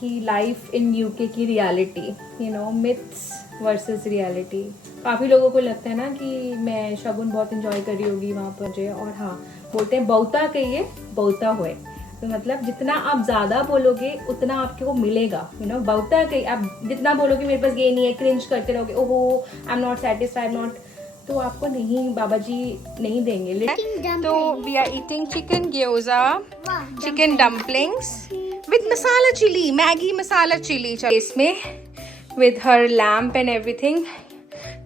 कि life in UK की reality, you know, myths versus reality. काफ़ी लोगों को लगता है ना कि मैं शगुन बहुत इंजॉय कर रही होगी वहाँ पर जो, और हाँ, बोलते हैं बहुता कहिए बहुता होए। तो मतलब जितना आप ज़्यादा बोलोगे उतना आपको मिलेगा, यू नो। बहुता कहिए, आप जितना बोलोगे मेरे पास ये नहीं है, क्रिंज करते रहोगे, ओहो I am not satisfied not, तो आपको नहीं, बाबा जी नहीं देंगे। तो we are eating chicken gyoza, chicken dumplings with masala chili, Maggi masala chili इसमें, with her lamp and everything.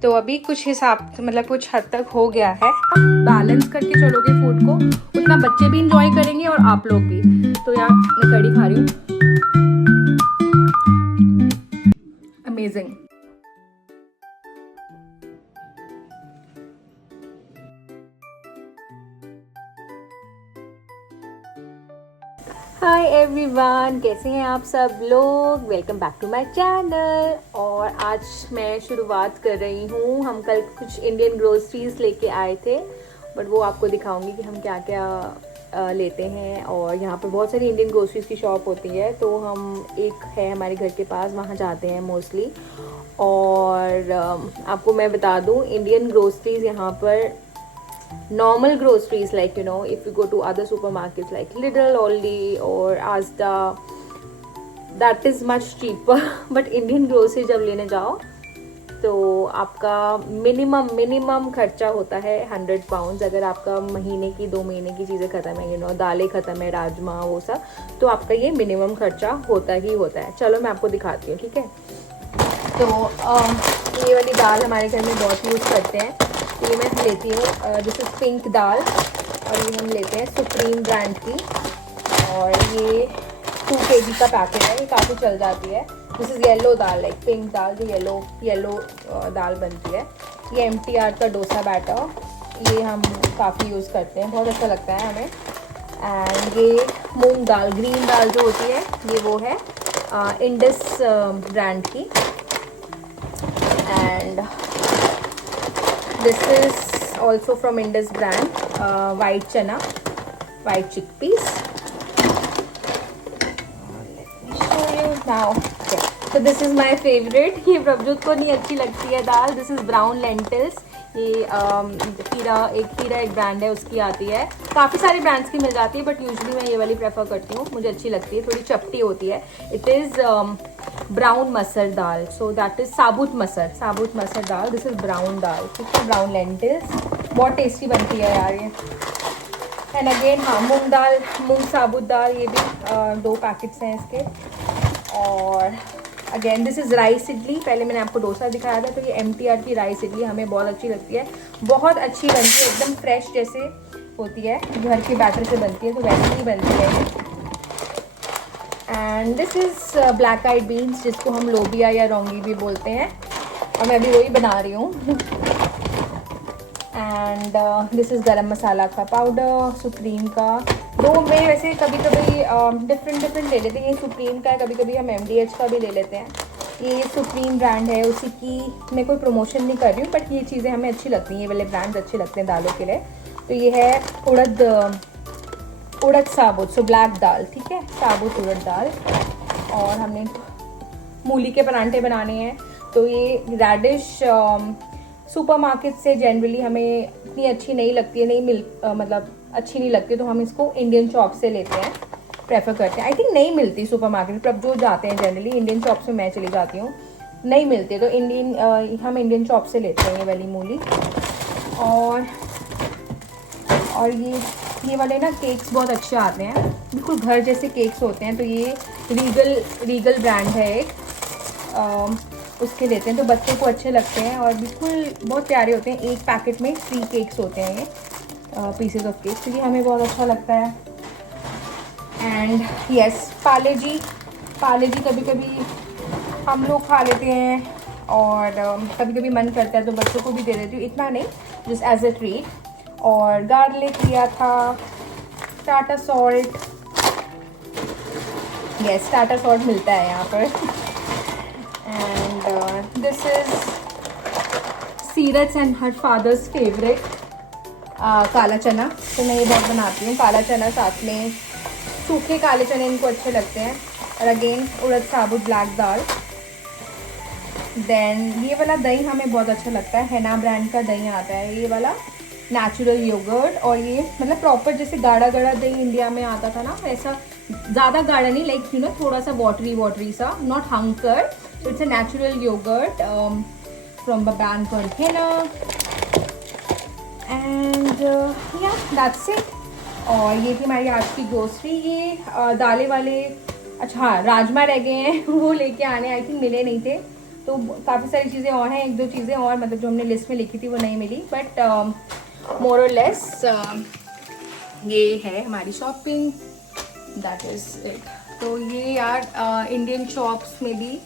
तो अभी कुछ हिसाब, मतलब कुछ हद तक हो गया है। बैलेंस करके चलोगे फूड को, उतना बच्चे भी इंजॉय करेंगे और आप लोग भी। तो यार मैं कड़ी खा रही हूँ, अमेजिंग। हाय एवरीवन, कैसे हैं आप सब लोग? Welcome back to my channel. और आज मैं शुरुआत कर रही हूँ। हम कल कुछ इंडियन ग्रोसरीज लेके आए थे, बट वो आपको दिखाऊंगी कि हम क्या क्या लेते हैं। और यहाँ पर बहुत सारी इंडियन ग्रोसरीज की शॉप होती है, तो हम एक है हमारे घर के पास, वहाँ जाते हैं मोस्टली। और आपको मैं बता दूँ, इंडियन ग्रोसरीज यहाँ पर normal groceries, like, you know, if you go to other supermarkets like Lidl, Aldi or Asda, that is much cheaper. but Indian grocery जब लेने जाओ तो आपका मिनिमम खर्चा होता है 100 पाउंड्स। अगर आपका महीने की 2 महीने की चीज़ें ख़त्म है, यू नो, दालें ख़त्म है, राजमा वो सब, तो आपका ये मिनिमम खर्चा होता ही होता है। चलो मैं आपको दिखाती हूँ, ठीक है। तो ये वाली दाल हमारे घर में बहुत यूज़ करते हैं। ये मैं लेती हूँ, दिस इज़ पिंक दाल, और ये हम लेते हैं सुप्रीम ब्रांड की। और ये 2 kg का पैकेट है, ये काफ़ी चल जाती है। This is yellow dal, like pink dal जो येलो दाल बनती है। ये MTR का डोसा बैटर, ये हम काफ़ी यूज़ करते हैं, बहुत अच्छा लगता है हमें। एंड ये मूंग दाल, ग्रीन दाल जो होती है, ये वो है इंडस ब्रांड की। And this is also from Indus brand, white chana, white chickpeas. Let me show you now. Okay. So this is my favorite. ये प्रभजोत को नहीं अच्छी लगती है दाल। This is brown lentils. ये हीरा एक ब्रांड है, उसकी आती है। काफ़ी सारे ब्रांड्स की मिल जाती है, बट यूजुअली मैं ये वाली प्रेफर करती हूँ, मुझे अच्छी लगती है, थोड़ी चपटी होती है। It is brown masoor dal, so that is sabut masoor dal. This is brown dal, ठीक है, ब्राउन लेंटिल्स, बहुत टेस्टी बनती है यार ये। एंड अगेन हाँ, मूंग साबुत दाल, ये भी 2 पैकेट्स हैं इसके। और again this is rice idli. पहले मैंने आपको डोसा दिखाया था, तो ये MTR की राइस इडली हमें बहुत अच्छी लगती है, बहुत अच्छी बनती है, एकदम फ्रेश जैसे होती है, घर के बैटर से बनती है, तो वैसे ही बनती है। And this is black eyed beans, जिसको हम लोबिया या रोंगी भी बोलते हैं, और मैं अभी वही बना रही हूँ। एंड दिस इज़ गरम मसाला का पाउडर, सुप्रीम का। दो में वैसे कभी कभी डिफरेंट ले लेते हैं, ये सुप्रीम का है, कभी कभी हम MDH का भी ले लेते हैं। ये सुप्रीम ब्रांड है, उसी की मैं कोई प्रमोशन नहीं कर रही हूँ, बट ये चीज़ें हमें अच्छी लगती हैं, ये वाले ब्रांड्स अच्छे लगते हैं दालों के लिए। तो ये है उड़द साबुत, सो ब्लैक दाल, ठीक है, साबुत उड़द दाल। और हमने मूली के परांठे बनाने हैं, तो ये रेडिश सुपरमार्केट से जनरली हमें इतनी अच्छी नहीं लगती है, मतलब अच्छी नहीं लगती, तो हम इसको इंडियन शॉप से लेते हैं, प्रेफर करते हैं। आई थिंक नहीं मिलती सुपरमार्केट पर, अब जो जाते हैं जनरली इंडियन शॉप से, मैं चली जाती हूँ, नहीं मिलती, तो हम इंडियन शॉप से लेते हैं ये वाली मूली। और ये वाले ना केक्स बहुत अच्छे आते हैं, बिल्कुल घर जैसे केक्स होते हैं। तो ये रीगल ब्रांड है एक, उसके लेते हैं, तो बच्चों को अच्छे लगते हैं और बिल्कुल बहुत प्यारे होते हैं। एक पैकेट में 3 केक्स होते हैं, ये पीसेस ऑफ केक्स, तो ये हमें बहुत अच्छा लगता है। एंड यस, पाले जी कभी कभी हम लोग खा लेते हैं, और कभी कभी मन करता है तो बच्चों को भी दे देती हूँ, इतना नहीं, जस्ट एज अ ट्रीट। और गार्लिक लिया था, Tata salt, yes Tata salt मिलता है यहाँ पर। And this is series and her father's favourite काला चना, तो मैं ये बहुत बनाती हूँ काला चना, साथ में सूखे काले चने इनको अच्छे लगते हैं। और अगेन उड़द साबुत ब्लैक दाल। देन ये वाला दही हमें बहुत अच्छा लगता है, हैना ब्रांड का दही आता है ये वाला, नेचुरल योगर्ट। और ये मतलब प्रॉपर जैसे गाढ़ा गाढ़ा दही इंडिया में आता था ना, ऐसा ज़्यादा गाढ़ा नहीं, लाइक यू नो थोड़ा सा वाटरी सा, not hung curd. So it's a natural yogurt from the brand called हैना। And yeah that's it. और ये थी हमारी आज की ग्रोसरी। ये दालें वाले, अच्छा हाँ राजमा रह गए हैं वो लेके आने, आई थिंक मिले नहीं थे। तो काफ़ी सारी चीज़ें और हैं, एक दो चीज़ें और मतलब जो हमने लिस्ट में लिखी थी वो नहीं मिली, बट मोर और लेस ये है हमारी शॉपिंग, दैट इज़ इट। तो ये यार इंडियन शॉप्स में भी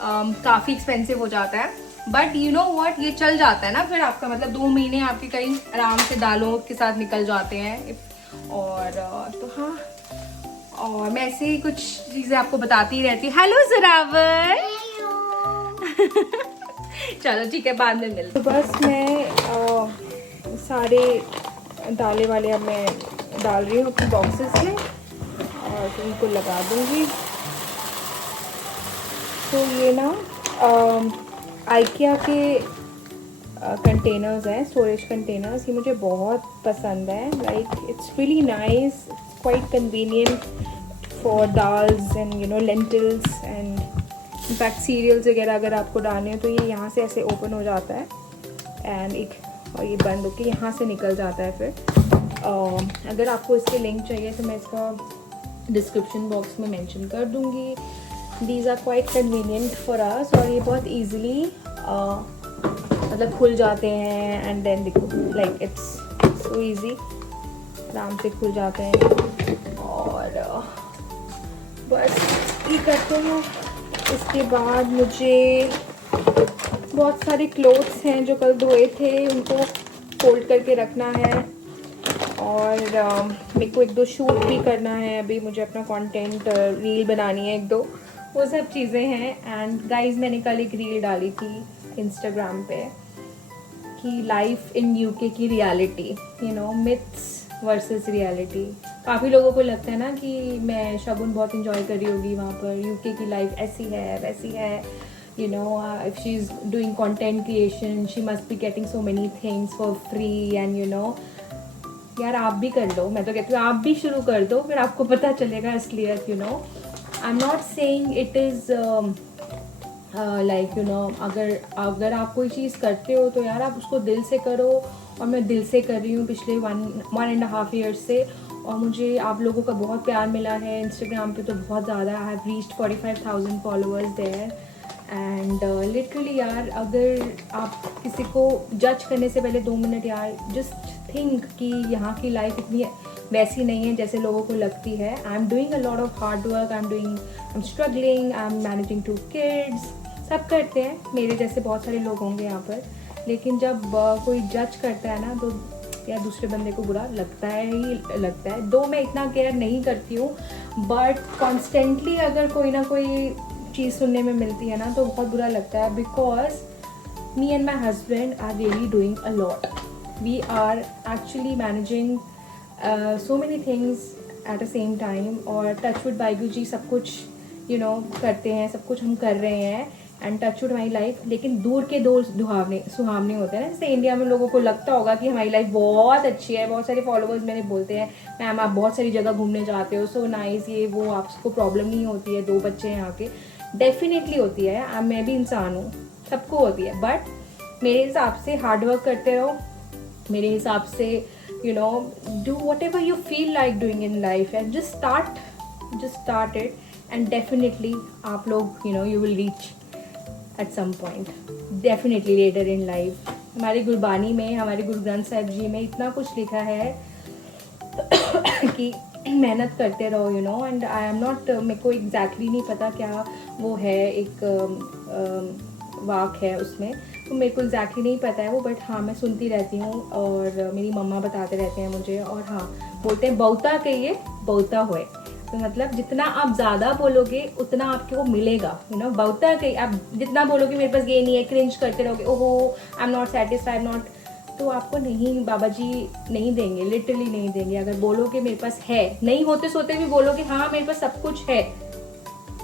काफ़ी एक्सपेंसिव हो जाता है, बट यू नो व्हाट, ये चल जाता है ना फिर आपका, मतलब 2 महीने आपके कहीं आराम से दालों के साथ निकल जाते हैं। और तो हाँ, और मैं ऐसे ही कुछ चीज़ें आपको बताती रहती हूँ। हेलो ज़रावर चलो ठीक है, बाद में मिलते। तो बस मैं सारे दालें वाले अब मैं डाल रही हूँ अपने बॉक्सेस में और उनको लगा दूँगी। तो ये ना आइकिया के कंटेनर्स हैं, स्टोरेज कंटेनर्स, ये मुझे बहुत पसंद है। Like it's really nice, it's quite convenient for dals and you know lentils and in fact cereals वगैरह अगर आपको डालने हो तो ये यहाँ से ऐसे ओपन हो जाता है एंड एक, और ये बंद होकर यहाँ से निकल जाता है। फिर अगर आपको इसके लिंक चाहिए तो मैं इसका डिस्क्रिप्शन बॉक्स में मेंशन कर दूँगी। These are quite convenient for us, और ये बहुत ईजिली मतलब खुल जाते हैं एंड देन देखो लाइक इट्स सो ईजी, आराम से खुल जाते हैं। और बस ये करते हैं। इसके बाद मुझे बहुत सारे क्लोथ्स हैं जो कल धोए थे, उनको फोल्ड करके रखना है। और मेरे को 1-2 शूट भी करना है, अभी मुझे अपना कंटेंट रील बनानी है 1-2, वो सब चीज़ें हैं। एंड गाइस मैंने कल एक रील डाली थी इंस्टाग्राम पे कि लाइफ इन यूके की reality, you know myths versus reality. काफ़ी लोगों को लगता है ना कि मैं शगुन बहुत इंजॉय कर रही होगी वहाँ पर, यूके की लाइफ ऐसी है वैसी है, you know if she is doing content creation she must be getting so many things for free and you no. यार आप भी कर लो, मैं तो कहती हूँ आप भी शुरू कर दो, फिर आपको पता चलेगा। इसलिए you know I am not saying it is like you know, अगर आप कोई चीज़ करते हो तो यार आप उसको दिल से करो, और मैं दिल से कर रही हूँ पिछले 1.5 ईयर्स से। और मुझे आप लोगों का बहुत प्यार मिला है इंस्टाग्राम पे तो बहुत ज़्यादा। I have reached 45,000 followers there and literally यार अगर आप किसी को जज करने से पहले 2 मिनट यार जस्ट थिंक कि यहाँ की लाइफ इतनी वैसी नहीं है जैसे लोगों को लगती है। I am doing a lot of hard work, I am struggling, I am managing 2 kids, सब करते हैं, मेरे जैसे बहुत सारे लोग होंगे यहाँ पर। लेकिन जब कोई जज करता है ना तो या दूसरे बंदे को बुरा लगता है ही लगता है। दो मैं इतना केयर नहीं करती हूँ, बट कॉन्स्टेंटली अगर कोई ना कोई चीज़ सुनने में मिलती है ना तो बहुत बुरा लगता है। Because me and my husband are really doing a lot, we are actually managing so many things at the same time. और टचवुड वाहिगुरू जी सब कुछ यू नो करते हैं, सब कुछ हम कर रहे हैं एंड टचवुड हमारी लाइफ। लेकिन दूर के दो सुहावने होते हैं ना, जैसे इंडिया में लोगों को लगता होगा कि हमारी लाइफ बहुत अच्छी है। बहुत सारे फॉलोअर्स मेरे बोलते हैं मैम आप बहुत सारी जगह घूमने जाते हो, सो नाइस, ये वो, आपको प्रॉब्लम नहीं होती है, 2 बच्चे हैं यहाँ के। डेफिनेटली होती है, मैं भी इंसान हूँ, सबको होती है, बट मेरे हिसाब से हार्डवर्क करते रहो। मेरे हिसाब से you know do whatever you feel like doing in life and just start it and definitely आप लोग you know you will reach at some point, definitely later in life. हमारी गुरबानी में, हमारे गुरु ग्रंथ साहिब जी में इतना कुछ लिखा है कि मेहनत करते रहो you know. And I am not, मेरे को एग्जैक्टली नहीं पता क्या वो है, एक वाक है उसमें, तो मेरे को एग्जैक्टली नहीं पता है वो, बट हाँ मैं सुनती रहती हूँ और मेरी मम्मा बताते रहते हैं मुझे। और हाँ बोलते हैं बहुता कहिए बहुता होए, तो मतलब जितना आप ज़्यादा बोलोगे उतना आपको मिलेगा यू नो। बहुता कहिए, आप जितना बोलोगे मेरे पास ये नहीं है, क्रिंज करते रहोगे, ओहो I am not satisfied not, तो आपको नहीं, बाबा जी नहीं देंगे, लिटरली नहीं देंगे। अगर बोलोगे मेरे पास है, नहीं होते सोते भी बोलोगे हाँ मेरे पास सब कुछ है,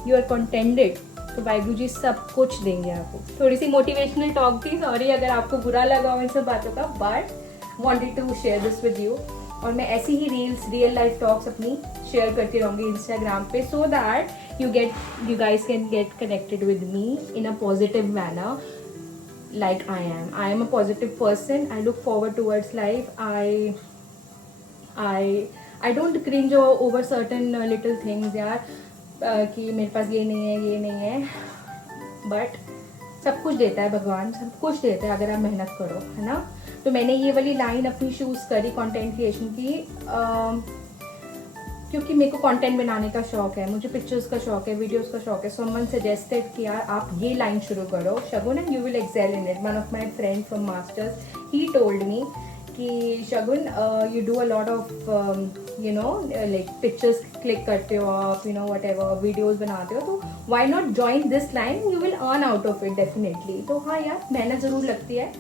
यू आर कंटेंटेड, तो वाहिगुरु जी सब कुछ देंगे आपको। थोड़ी सी मोटिवेशनल टॉक थी, सॉरी अगर आपको बुरा लगा हो इन सब बातों का, but wanted to share this with you. और मैं ऐसी ही रील्स, रियल लाइफ टॉक्स अपनी शेयर करती रहूँगी इंस्टाग्राम पे, so that you guys can get connected with me in a positive manner like I am. I am a positive person. I look forward towards life. I don't cringe over certain little things यार, कि मेरे पास ये नहीं है, but सब कुछ देता है भगवान, सब कुछ देता है अगर आप मेहनत करो, है ना। तो मैंने ये वाली लाइन अपनी चूज़ करी कंटेंट क्रिएशन की, क्योंकि मेरे को कंटेंट बनाने का शौक है, मुझे पिक्चर्स का शौक है, वीडियोस का शौक है। समवन सजेस्टेड कि यार आप ये लाइन शुरू करो Shagun and you will excel in it. One of my friend from masters, he told me कि Shagun you do a lot of you know like pictures click करते हो आप, you know whatever videos बनाते हो, तो why not join this line, you will earn out of it definitely. तो हाँ यार, मेहनत ज़रूर लगती है।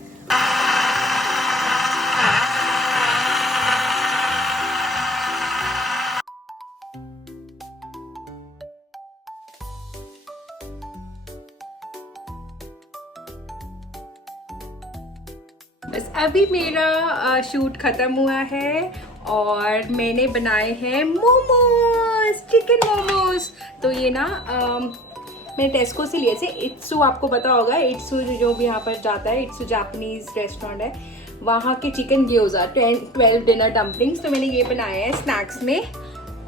बस अभी मेरा शूट ख़त्म हुआ है और मैंने बनाए हैं मोमोज, चिकन मोमोज। तो ये ना मैंने टेस्को से लिए थे। इट्सू आपको पता होगा, इट्सू जो भी यहाँ पर जाता है, इट्सू जापानीज़ रेस्टोरेंट है, वहाँ के चिकन ग्योजा 12 डिनर डम्पलिंग्स। तो मैंने ये बनाए हैं स्नैक्स में,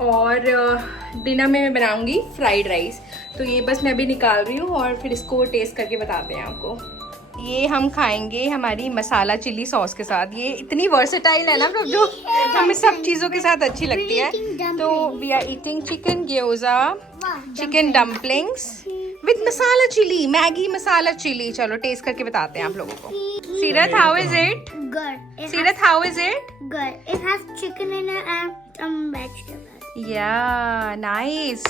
और डिनर में मैं बनाऊँगी फ्राइड राइस। तो ये बस मैं अभी निकाल रही हूँ और फिर इसको टेस्ट करके बताते हैं आपको। ये हम खाएंगे हमारी मसाला चिली सॉस के साथ। ये इतनी वर्सेटाइल है ना जो हमें सब चीज़ों के साथ अच्छी लगती है। तो we are eating chicken gyoza, chicken dumplings with masala chili, Maggi masala chili. चलो टेस्ट करके बताते हैं आप लोगों को। Seerat, how is it? Good. Seerat, how is it? Good. It has chicken in it and some vegetables. Yeah, nice.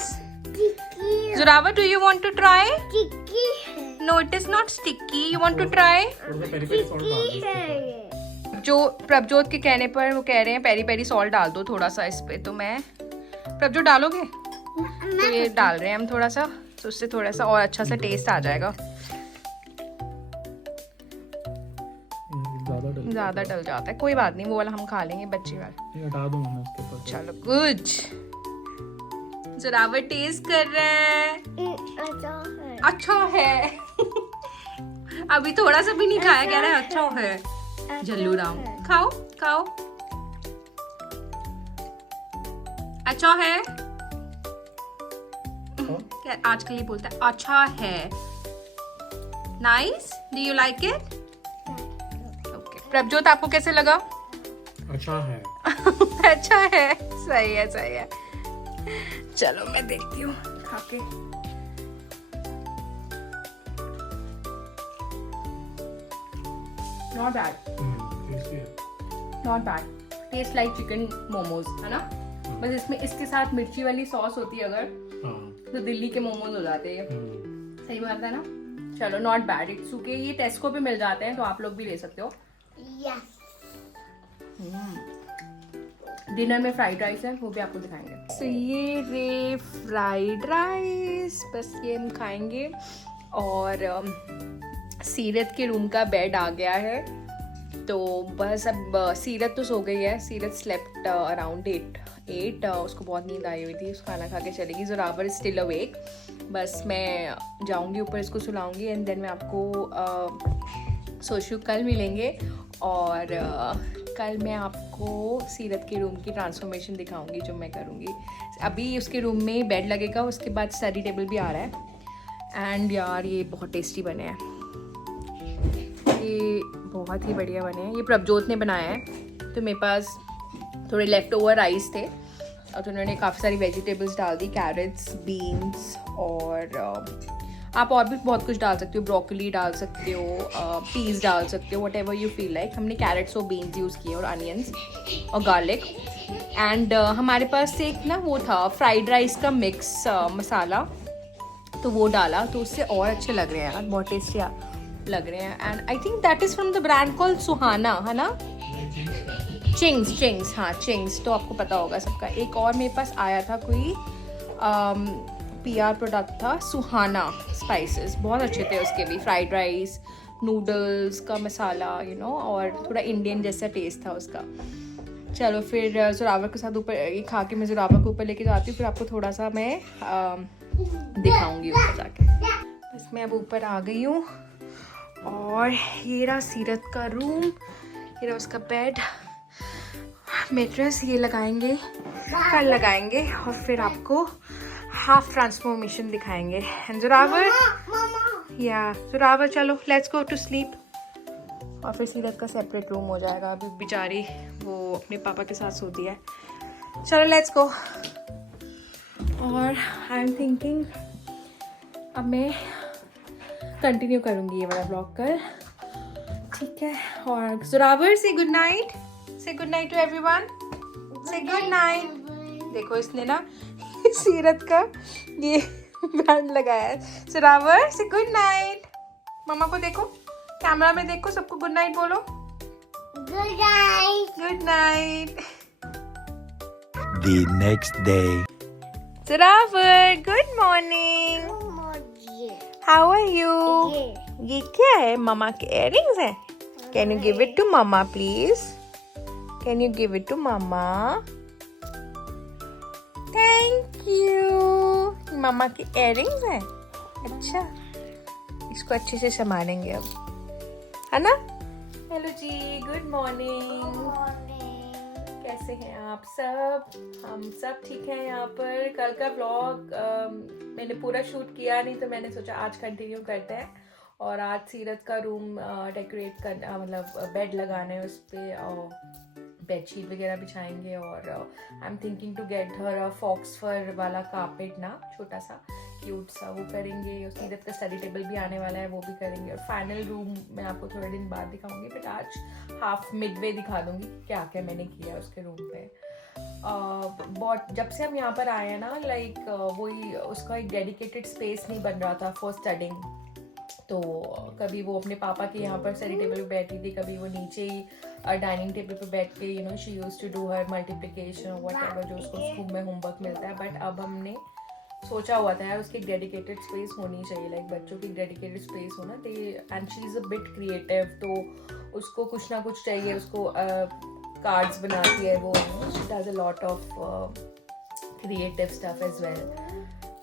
Sticky. Zorawa, do you want to try? Sticky है. No, it is not sticky. You want to try? Sticky है ये. जो प्रभजोत के कहने पर वो कह रहे हैं पेरी पेरी सॉल्ट डाल दो थोड़ा सा इस पे, तो मैं प्रभजोत डालोगे? तो ये डाल रहे हैं हम थोड़ा सा, तो उससे थोड़ा सा और अच्छा सा टेस्ट आ जाएगा। ज़्यादा डल जाता है, कोई बात नहीं, वो वाला हम खा लेंगे, बच्चे वाला हटा दूं मैं उसके ऊपर। चलो गुड। जोरावर टेस्ट कर रहे हैं। अच्छा है। अभी थोड़ा सा भी नहीं खाया, कह रहे हैं अच्छा है। जल्लू राम, खाओ खाओ। अच्छा है, आजकल ये बोलता है अच्छा है। Nice, do you like it? Okay Prabhjot, आपको कैसे लगा? अच्छा है। अच्छा है, सही है सही है। चलो मैं देखती हूँ खा के। Not bad, not bad. Taste like chicken momos, है ना। बस इसमें इसके साथ मिर्ची वाली सॉस होती है अगर, तो दिल्ली के मोमोज हो जाते हैं। सही बात है ना। चलो नॉट बैड। इट्सू के ये टेस्को पे मिल जाते हैं, तो आप लोग भी ले सकते हो। Yes. डिनर में फ्राइड राइस है, वो भी आपको दिखाएंगे। तो ये रे फ्राइड राइस, बस ये हम खाएंगे। और सीरत के रूम का बेड आ गया है, तो बस अब सीरत तो सो गई है। सीरत स्लेप्ट अराउंड 8। उसको बहुत नींद आई हुई थी, उसको खाना खा के चलेगी। Zorawar is still awake. बस मैं जाऊंगी ऊपर, इसको सुलाऊंगी, एंड देन मैं आपको सोचू कल मिलेंगे। और कल मैं आपको सीरत के रूम की ट्रांसफॉर्मेशन दिखाऊंगी जो मैं करूँगी। अभी उसके रूम में बेड लगेगा, उसके बाद स्टडी टेबल भी आ रहा है। एंड यार ये बहुत टेस्टी बने हैं, ये बहुत ही बढ़िया बने हैं। ये प्रभजोत ने बनाया है। तो मेरे पास थोड़े लेफ्ट ओवर राइस थे, और तो उन्होंने काफ़ी सारी वेजिटेबल्स डाल दी, कैरेट्स, बीन्स, और आप और भी बहुत कुछ डाल सकते हो, ब्रोकली डाल सकते हो, पीस डाल सकते हो, what ever you feel like. हमने कैरेट्स और बीन्स यूज़ किए, और अनियंस और गार्लिक। एंड हमारे पास एक ना वो था फ्राइड राइस का मिक्स मसाला, तो वो डाला, तो उससे और अच्छे लग रहे हैं यार, बहुत टेस्टी लग रहे हैं। And I think that is from the brand called Suhana, है ना। चिंग्स, हाँ चिंग्स, तो आपको पता होगा सबका। एक और मेरे पास आया था कोई PR प्रोडक्ट था, सुहाना स्पाइसेस, बहुत अच्छे थे उसके भी, फ्राइड राइस, नूडल्स का मसाला और थोड़ा इंडियन जैसा टेस्ट था उसका। चलो फिर जोरावर के साथ ऊपर ये खा के मैं जोरावर को ऊपर लेके जाती हूँ, फिर आपको थोड़ा सा मैं दिखाऊंगी ऊपर जाके। बस मैं अब ऊपर आ गई हूँ और ये रहा सीरत का रूम, ये रहा उसका बेड, मेट्रेस ये लगाएंगे, कल लगाएंगे और फिर आपको हाफ ट्रांसफॉर्मेशन दिखाएंगे। एंड जोरावर, या जोरावर चलो लेट्स गो टू स्लीप। और फिर सीरत का सेपरेट रूम हो जाएगा, अभी बेचारी वो अपने पापा के साथ सोती है। चलो लेट्स गो। और आई एम थिंकिंग अब मैं कंटिन्यू करूँगी ये वाला ब्लॉग कल, ठीक है। और जोरावर से गुड नाइट, से गुड नाइट टू एवरीवन, से गुड नाइट। देखो इसने ना सीरत का ये बैंड लगाया है। जोरावर से गुड नाइट, मम्मा को देखो, कैमरा में देखो, सबको गुड नाइट बोलो। Good night. Good night. The next day. Zorawar good morning, how are you? ये क्या है? मम्मा के इयररिंग्स हैं। Can you give it to mamma please? Can you give it to mamma? Thank you. Mamma के earrings हैं, अच्छा इसको अच्छे से संभालेंगे अब, है ना? हेलो जी, गुड मॉर्निंग, कैसे हैं आप सब? हम सब ठीक हैं यहाँ पर। कल का ब्लॉग मैंने पूरा शूट किया नहीं, तो मैंने सोचा आज कंटिन्यू करते हैं। और आज सीरत का रूम डेकोरेट करना, मतलब बेड लगाना है उस पर, और बेडशीट वगैरह बिछाएंगे। और I am thinking to get her faux fur वाला कारपेट ना, छोटा सा क्यूट सा, वो करेंगे। और सीरत का स्टडी टेबल भी आने वाला है, वो भी करेंगे। और फाइनल रूम मैं आपको थोड़े दिन बाद दिखाऊंगी, बट आज हाफ मिडवे दिखा दूंगी क्या क्या मैंने किया उसके रूम पे। बहुत जब से हम यहाँ पर आए हैं ना, लाइक वही उसका एक डेडिकेटेड स्पेस नहीं बन रहा था फॉर स्टडिंग। तो कभी वो अपने पापा के यहाँ पर स्टडी टेबल पे बैठी थी, कभी वो नीचे ही डाइनिंग टेबल पे बैठ के she used to do her multiplication और व्हाटएवर जो उसको स्कूल में होमवर्क मिलता है। बट अब हमने सोचा हुआ था यार उसकी एक डेडिकेटेड स्पेस होनी चाहिए, लाइक बच्चों की डेडिकेटेड स्पेस होना। They and she is a bit creative, तो उसको कुछ ना कुछ चाहिए। उसको कार्ड्स बनाती है वो, she does a lot of creative stuff as well.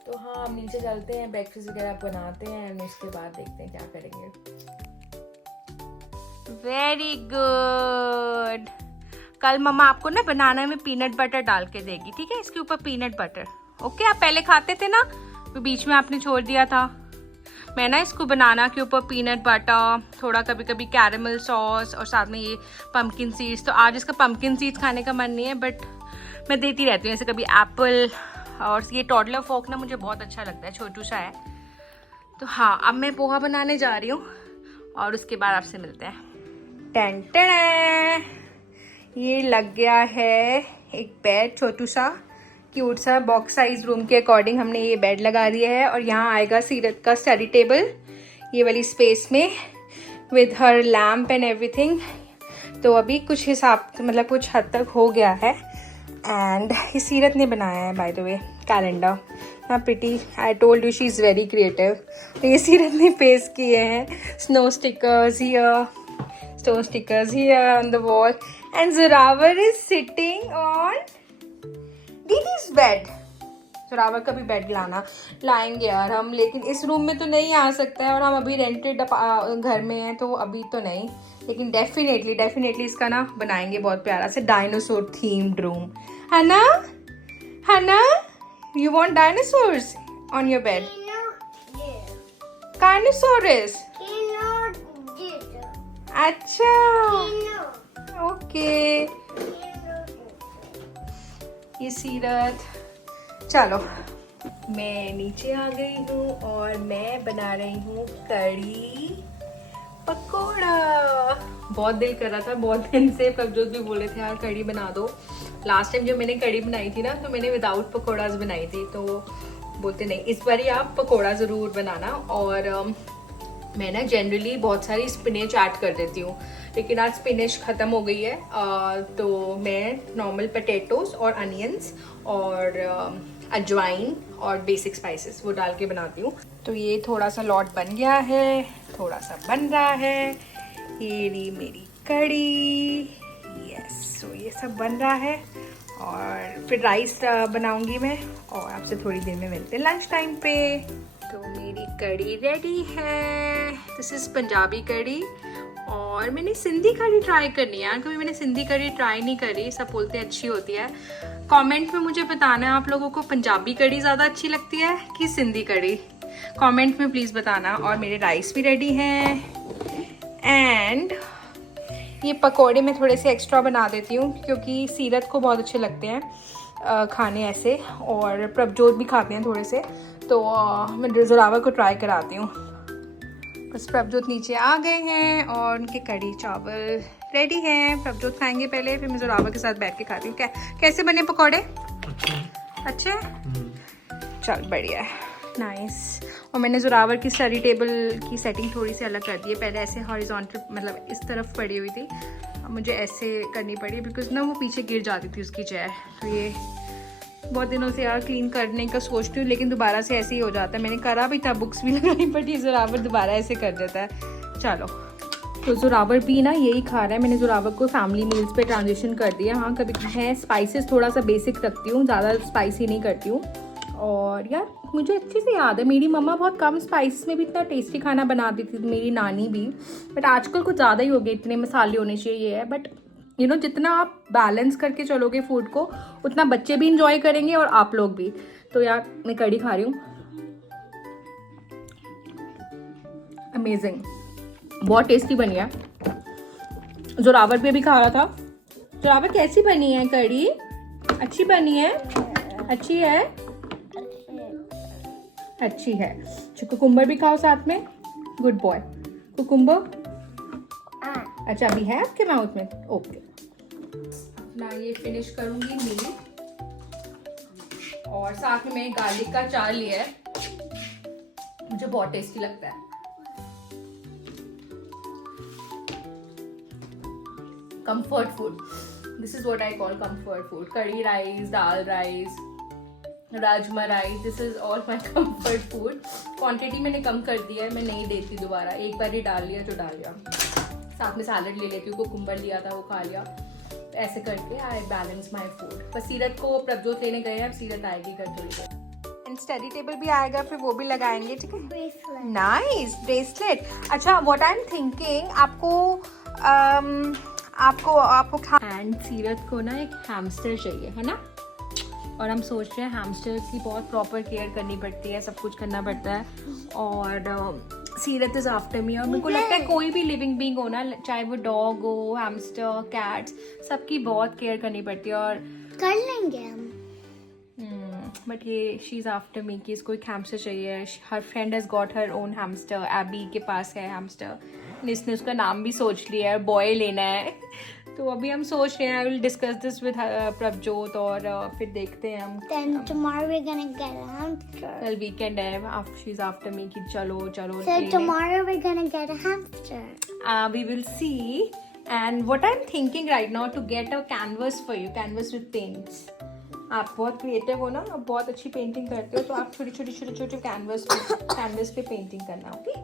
तो हाँ, हम नीचे चलते हैं, ब्रेकफास्ट वगैरह बनाते हैं एंड उसके बाद देखते हैं क्या करेंगे। Very good. कल मम्मा आपको ना बनाना में पीनट बटर डाल के देगी, ठीक है? इसके ऊपर पीनट बटर, ओके? आप पहले खाते थे ना, तो बीच में आपने छोड़ दिया था। मैं ना इसको बनाना के ऊपर पीनट बटर, थोड़ा कभी कभी कैरेमल सॉस और साथ में ये पम्पकिन सीड्स। तो आज इसका पम्पकिन सीड्स खाने का मन नहीं है, बट मैं देती रहती हूँ ऐसे कभी एप्पल। और ये टॉडलर फोक ना मुझे बहुत अच्छा लगता है, छोटू सा है। तो हाँ, अब मैं पोहा बनाने जा रही हूँ और उसके बाद आपसे मिलते हैं। टेन टेन, ये लग गया है एक बेड, छोटू सा क्यूट सा बॉक्स साइज रूम के अकॉर्डिंग हमने ये बेड लगा दिया है। और यहाँ आएगा सीरत का स्टडी टेबल ये वाली स्पेस में, with her lamp and everything. तो अभी कुछ हिसाब, मतलब कुछ हद तक हो गया है। एंड ये सीरत ने बनाया है बाय द वे, कैलेंडर। हाँ pretty, I told you she is very creative. ये सीरत ने पेस्ट किए हैं, snow stickers here, stone stickers here on the wall. And Zorawar is sitting on didis bed. Zorawar का भी बेड लाएंगे यार हम, लेकिन इस रूम में तो नहीं आ सकता है और हम अभी रेंटेड घर में हैं, तो अभी तो नहीं। लेकिन डेफिनेटली इसका ना बनाएंगे बहुत प्यारा से डायनासोर थीम्ड रूम, है ना? है ना? You want dinosaurs on your bed? Carnosaurus? अच्छा, ओके। ये सीरत, चलो मैं नीचे आ गई हूँ और मैं बना रही हूँ कड़ी पकोड़ा। बहुत दिल कर रहा था, बहुत दिन से प्रभजोत भी बोले थे यार कड़ी बना दो। लास्ट टाइम जब मैंने कड़ी बनाई थी ना, तो मैंने विदाउट पकोड़ाज बनाई थी, तो बोलते नहीं इस बार ही आप पकोड़ा ज़रूर बनाना। और मैं ना जनरली बहुत सारी स्पिनेच ऐड कर देती हूँ, लेकिन आज स्पिनेच ख़त्म हो गई है। तो मैं नॉर्मल पोटैटोज और अनियंस और अजवाइन और बेसिक स्पाइसेस वो डाल के बनाती हूँ। तो ये थोड़ा सा लॉट बन गया है, थोड़ा सा बन रहा है। ये रही मेरी कड़ी, यस। तो ये सब बन रहा है और फिर राइस बनाऊंगी मैं और आपसे थोड़ी देर में मिलते हैं लंच टाइम पे। तो मेरी कड़ी रेडी है। दिस इज़ पंजाबी कड़ी और मैंने सिंधी कड़ी ट्राई करनी है यार, कभी मैंने सिंधी कड़ी ट्राई नहीं करी। सब बोलते हैं अच्छी होती है। कमेंट में मुझे बताना है आप लोगों को पंजाबी कड़ी ज़्यादा अच्छी लगती है कि सिंधी कड़ी, कमेंट में प्लीज़ बताना। और मेरे राइस भी रेडी हैं एंड ये पकोड़े मैं थोड़े से एक्स्ट्रा बना देती हूँ क्योंकि सीरत को बहुत अच्छे लगते हैं खाने ऐसे, और प्रभजोत भी खाते हैं थोड़े से, तो मैं जोरावर को ट्राई कराती हूँ। बस प्रभजोत नीचे आ गए हैं और उनके कड़ी चावल रेडी हैं। प्रभजोत खाएंगे पहले, फिर मैं जोरावर के साथ बैठ के खाती हूँ। कैसे बने पकौड़े? अच्छे? चल बढ़िया है, नाइस। और मैंने जोरावर की स्टडी टेबल की सेटिंग थोड़ी सी अलग कर दी है। पहले ऐसे हॉरिजॉन्टल मतलब इस तरफ पड़ी हुई थी, अब मुझे ऐसे करनी पड़ी बिकॉज ना वो पीछे गिर जाती थी उसकी चेयर। तो ये बहुत दिनों से यार क्लीन करने का सोचती हूँ लेकिन दोबारा से ऐसे ही हो जाता है। मैंने करा भी था, बुक्स भी लगानी पड़ी, जोरावर दोबारा ऐसे कर देता है। चलो, तो जोरावर भी ना यही खा रहा है। मैंने जोरावर को फैमिली मील्स पे ट्रांजिशन कर दिया। हाँ, कभी है स्पाइसेस थोड़ा सा बेसिक रखती हूँ, ज़्यादा स्पाइसी नहीं करती हूँ। और यार मुझे अच्छे से याद है मेरी मम्मा बहुत कम स्पाइस में भी इतना टेस्टी खाना बनाती थी, मेरी नानी भी। बट आजकल कुछ ज़्यादा ही हो गए, इतने मसाले होने चाहिए ये है। बट यू नो जितना आप बैलेंस करके चलोगे फूड को उतना बच्चे भी इंजॉय करेंगे और आप लोग भी। तो यार मैं कड़ी खा रही हूँ, अमेजिंग, बहुत टेस्टी बनी है। जोरावर भी अभी खा रहा था। जोरावर कैसी बनी है कड़ी? अच्छी बनी है? अच्छी है, अच्छी है। कुकुम्बर भी खाओ साथ में, गुड बॉय। कुकुम्बर अच्छा अभी है आपके माउथ में? ओके, अपना ये फिनिश करूंगी मील और साथ में मैंने गार्लिक का चार लिया है, मुझे बहुत टेस्टी लगता है। Comfort food, this is what I call comfort food. Kadhi rice, dal rice, rajma rice, this is all my comfort food. Quantity मैंने कम कर दिया है, मैं नहीं देती दोबारा, एक बार ही डाल लिया जो डाल लिया। साथ में सैलड ले लेती हूँ, कुकुम्बर लिया था वो खा लिया। ऐसे करके आई बैलेंस माई फूड। बस सीरत को प्रभजोत लेने गए हैं, अब सीरत आएगी घर थोड़ी देर। एंड स्टडी टेबल भी आएगा, फिर वो भी लगाएंगे, ठीक है? Nice, bracelet. अच्छा, व्हाट आई एम थिंकिंग, आपको एंड सीरत को ना एक हैमस्टर चाहिए, है ना? और हम सोच रहे हैं हैमस्टर की बहुत प्रॉपर केयर करनी पड़ती है, सब कुछ करना पड़ता है। और सीरत इज आफ्टर मी, और मेरे को लगता है कोई भी लिविंग बीइंग हो ना, चाहे वो डॉग हो, हैमस्टर, कैट्स, सबकी बहुत केयर करनी पड़ती है। और कर लेंगे हम। बट ये शी इज आफ्टर मी कि इसको एक हैमस्टर चाहिए। Her friend has got her own hamster. AB के पास है हैमस्टर, इसने उसका नाम भी सोच लिया है, बॉय लेना है। तो अभी हम सोच रहे हैं, I will discuss this with Prabhjot और फिर देखते हैं हम। Then tomorrow we're gonna get a hamster. कल वीकेंड है, शी इज आफ्टर मी कि चलो चलो। So tomorrow we're gonna get a hamster. We will see. And what I'm thinking right now to get a canvas for you, canvas with paints. आप बहुत creative हो ना, आप बहुत अच्छी पेंटिंग करते हो, तो आप छोटी छोटी कैनवस पे पेंटिंग करना, ओके?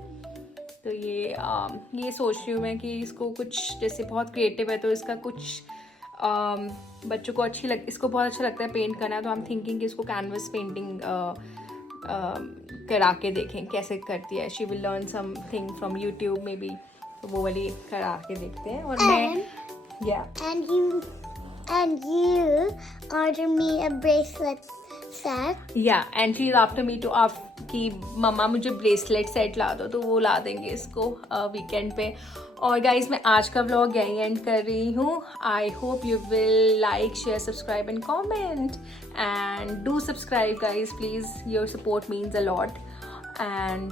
तो ये सोच रही हूँ मैं कि इसको कुछ, जैसे बहुत क्रिएटिव है तो इसका कुछ बच्चों को इसको बहुत अच्छा लगता है पेंट करना। तो आई एम थिंकिंग कि इसको कैनवस पेंटिंग करा के देखें कैसे करती है। She will learn something from YouTube may be, तो वो वाली करा के देखते हैं। और मैं And you order me a bracelet set. and she is after me to कि मम्मा मुझे ब्रेसलेट सेट ला दो, तो वो ला देंगे इसको वीकेंड पे। और गाइज मैं आज का व्लॉग यहीं एंड कर रही हूँ। I hope you will like, share, subscribe and comment, and do subscribe guys please, your support means a lot. And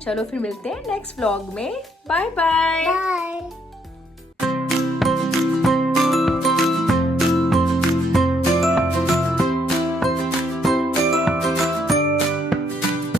चलो फिर मिलते हैं नेक्स्ट व्लॉग में। Bye bye. Bye.